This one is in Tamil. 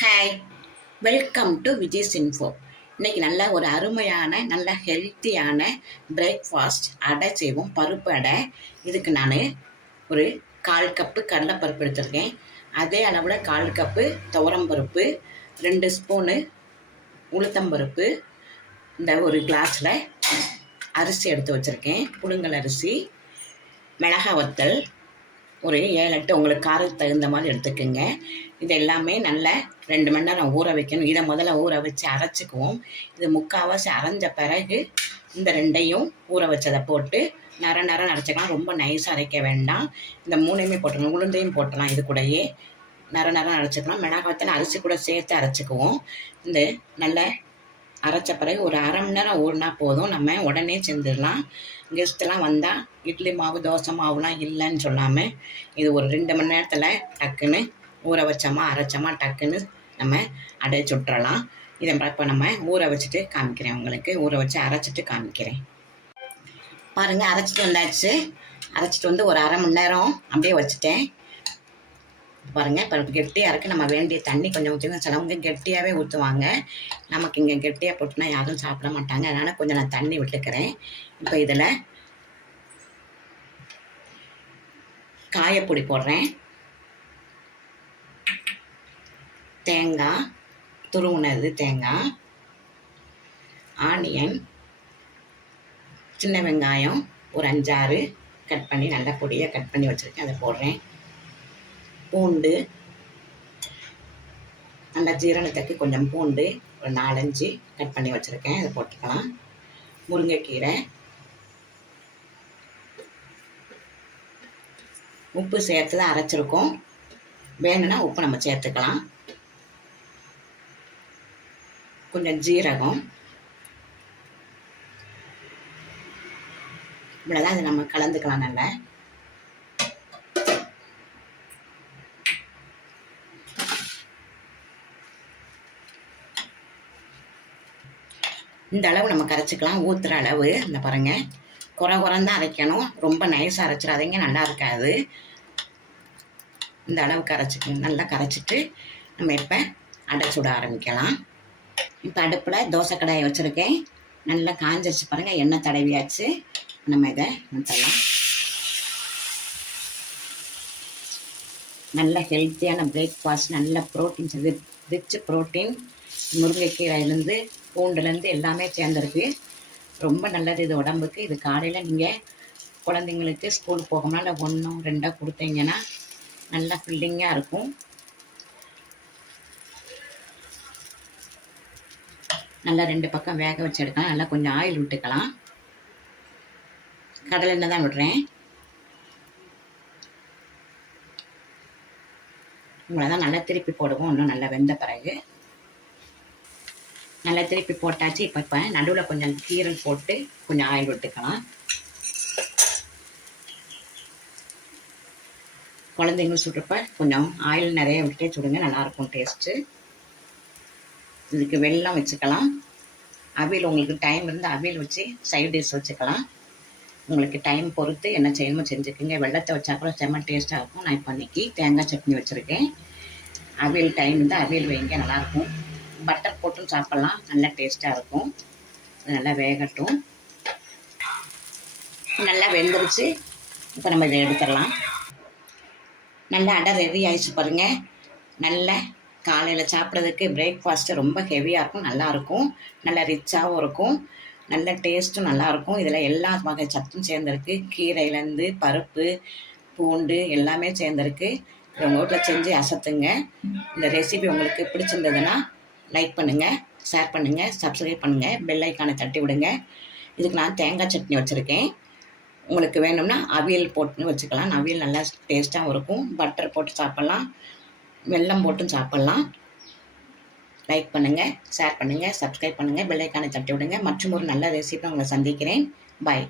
Hi, welcome to Vijay's info. இன்றைக்கி நல்ல ஒரு அருமையான நல்ல ஹெல்த்தியான பிரேக்ஃபாஸ்ட் அடை செய்வோம். பருப்பு அடை. இதுக்கு நான் ஒரு 1/4 கப்பு கடலைப்பருப்பு எடுத்துருக்கேன். அதே அளவில் 1/4 கப்பு துவரம்பருப்பு, 2 ஸ்பூனு உளுத்தம்பருப்பு, இந்த ஒரு கிளாஸில் அரிசி எடுத்து வச்சுருக்கேன். புழுங்கல் அரிசி, மிளகாய் வத்தல் ஒரு 7-8 உங்களுக்கு காரத்துக்கு தகுந்த மாதிரி எடுத்துக்கோங்க. இது எல்லாமே நல்லா 2 மணி நேரம் ஊற வைக்கணும். இதை முதல்ல ஊற வச்சு அரைச்சிக்குவோம். இது முக்கால்வாசி அரைஞ்ச பிறகு இந்த 2ஐயும் ஊற வச்சதை போட்டு நரம் அரைச்சிக்கலாம். ரொம்ப நைஸாக அரைக்க வேண்டாம். இந்த 3ஐயுமே போட்டுக்கலாம். உளுந்தையும் போட்டலாம். இது கூடயே நரம் அரைச்சிக்கலாம். மிளகாய் அரிசி கூட சேர்த்து அரைச்சிக்குவோம். இந்த நல்ல அரைச்ச பிறகு ஒரு 1/2 மணி நேரம் ஊறினா போதும். நம்ம உடனே செஞ்சிடலாம். கெஸ்ட்டெல்லாம் வந்தால் இட்லி மாவு தோசை மாவுலாம் இல்லைன்னு சொல்லாமல் இது ஒரு 2 மணி நேரத்தில் டக்குன்னு ஊற வச்சோமா அரைச்சோமா டக்குன்னு நம்ம அடைச்சி விட்டுறலாம். இதை இப்போ நம்ம ஊற வச்சுட்டு காமிக்கிறேன். உங்களுக்கு ஊற வச்சு அரைச்சிட்டு காமிக்கிறேன். பாருங்கள், அரைச்சிட்டு வந்தாச்சு. அரைச்சிட்டு வந்து ஒரு 1/2 மணி நேரம் அப்படியே வச்சுட்டேன். பாருங்கள், இப்போ கெட்டியாக இருக்குது. நம்ம வேண்டிய தண்ணி கொஞ்சம் ஊற்றுவோம். சிலவங்க கெட்டியாகவே ஊற்றுவாங்க. நமக்கு இங்கே கெட்டியாக போட்டுனா யாரும் சாப்பிட மாட்டாங்க. அதனால் கொஞ்சம் நான் தண்ணி விட்டுக்கிறேன். இப்போ இதில் காயப்பொடி போடுறேன். தேங்காய் துருவுனது, தேங்காய், ஆனியன், சின்ன வெங்காயம் ஒரு 5-6 கட் பண்ணி நல்லா பொடியாக கட் பண்ணி வச்சுருக்கேன். அதை போடுறேன். பூண்டு நல்லா ஜீரணத்துக்கு கொஞ்சம் பூண்டு ஒரு 4-5 கட் பண்ணி வச்சுருக்கேன். அதை போட்டுக்கலாம். முருங்கைக்கீரை, உப்பு சேர்த்து தான் அரைச்சிருக்கோம். வேணும்னா உப்பு நம்ம சேர்த்துக்கலாம். கொஞ்சம் ஜீரகம், இவ்வளோதான். இது நம்ம கலந்துக்கலாம். நல்லா இந்த அளவு நம்ம கரைச்சிக்கலாம். ஊற்றுற அளவு இந்த பாருங்கள். குறந்தான் அரைக்கணும். ரொம்ப நைஸாக அரைச்சிடாதீங்க, நல்லா இருக்காது. இந்த அளவு கரைச்சிக்கணும். நல்லா கரைச்சிட்டு நம்ம இப்போ அடை சுட ஆரம்பிக்கலாம். இப்போ அடுப்பில் தோசை கடாயை வச்சுருக்கேன். நல்லா காஞ்சிச்சு பாருங்கள். எண்ணெய் தடவியாச்சு. நம்ம இதை ஊற்றலாம். நல்ல ஹெல்த்தியான பிரேக்ஃபாஸ்ட், நல்ல ப்ரோட்டீன்ஸ், இது ரிச் ப்ரோட்டீன். முருங்கைக்கீரையிலேருந்து பூண்டுலேருந்து எல்லாமே சேர்ந்துருக்கு. ரொம்ப நல்லது இது உடம்புக்கு. இது காலையில் நீங்கள் குழந்தைங்களுக்கு ஸ்கூல் போகணும்னா இல்லை 1-2 கொடுத்தீங்கன்னா நல்லா ஃபில்லிங்காக இருக்கும். நல்லா 2 பக்கம் வேக வச்சு எடுக்கலாம். நல்லா கொஞ்சம் ஆயில் விட்டுக்கலாம். கடலை எண்ணெய் தான் விடுறேன். உங்களை தான் நல்லா திருப்பி போடுவோம். இன்னும் நல்லா வெந்த பிறகு நல்லா திருப்பி போட்டாச்சு. இப்போ நடுவில் கொஞ்சம் கீரல் போட்டு கொஞ்சம் ஆயில் விட்டுக்கலாம். குழந்தைங்க சுடுறப்ப கொஞ்சம் ஆயில் நிறைய விட்டே சுடுங்க, நல்லாயிருக்கும் டேஸ்ட்டு. இதுக்கு வெல்லம் வச்சுக்கலாம். அவியல் உங்களுக்கு டைம் இருந்து அவியல் வச்சு சைட் டிஷ் வச்சுக்கலாம். உங்களுக்கு டைம் பொறுத்து என்ன செய்யணுமோ செஞ்சுக்கோங்க. வெள்ளத்தை வச்சா கூட செம்ம டேஸ்ட்டாக இருக்கும். நான் இப்போ இன்றைக்கி தேங்காய் சட்னி வச்சுருக்கேன். அவியல் டைம் இருந்தால் அவியல் வைங்க, நல்லாயிருக்கும். பட்டர் போட்டும் சாப்பிட்லாம், நல்லா டேஸ்ட்டாக இருக்கும். நல்லா வேகட்டும். நல்லா வெந்துருச்சு. இப்போ நம்ம இதை எடுத்துடலாம். நல்லா அடை ரெடி ஆகிடுச்சு பாருங்கள். நல்ல காலையில் சாப்பிட்றதுக்கு பிரேக்ஃபாஸ்ட்டு ரொம்ப ஹெவியாக இருக்கும், நல்லாயிருக்கும். நல்லா ரிச்சாகவும் இருக்கும், நல்ல டேஸ்ட்டும் நல்லாயிருக்கும். இதில் எல்லா வகை சத்தும் சேர்ந்துருக்கு. கீரையிலேருந்து பருப்பு, பூண்டு எல்லாமே சேர்ந்துருக்கு. இதை உங்கள் வீட்டில் செஞ்சு அசத்துங்க. இந்த ரெசிபி உங்களுக்கு பிடிச்சிருந்ததுன்னா லைக் பண்ணுங்கள், ஷேர் பண்ணுங்கள், சப்ஸ்கிரைப் பண்ணுங்கள், பெல் ஐக்கானை தட்டி விடுங்க. இதுக்கு நான் தேங்காய் சட்னி வச்சுருக்கேன். உங்களுக்கு வேணும்னா அவியல் போட்டு வச்சுக்கலாம். அவியல் நல்லா டேஸ்ட்டாகவும் இருக்கும். பட்டர் போட்டு சாப்பிட்லாம், வெல்லம் போட்டும் சாப்பிட்லாம். லைக் பண்ணுங்கள், ஷேர் பண்ணுங்கள், சப்ஸ்கிரைப் பண்ணுங்கள், பெல் ஐக்கானை தட்டி விடுங்க. மற்றும் ஒரு நல்ல ரெசிபி உங்களை சந்திக்கிறேன். பாய்.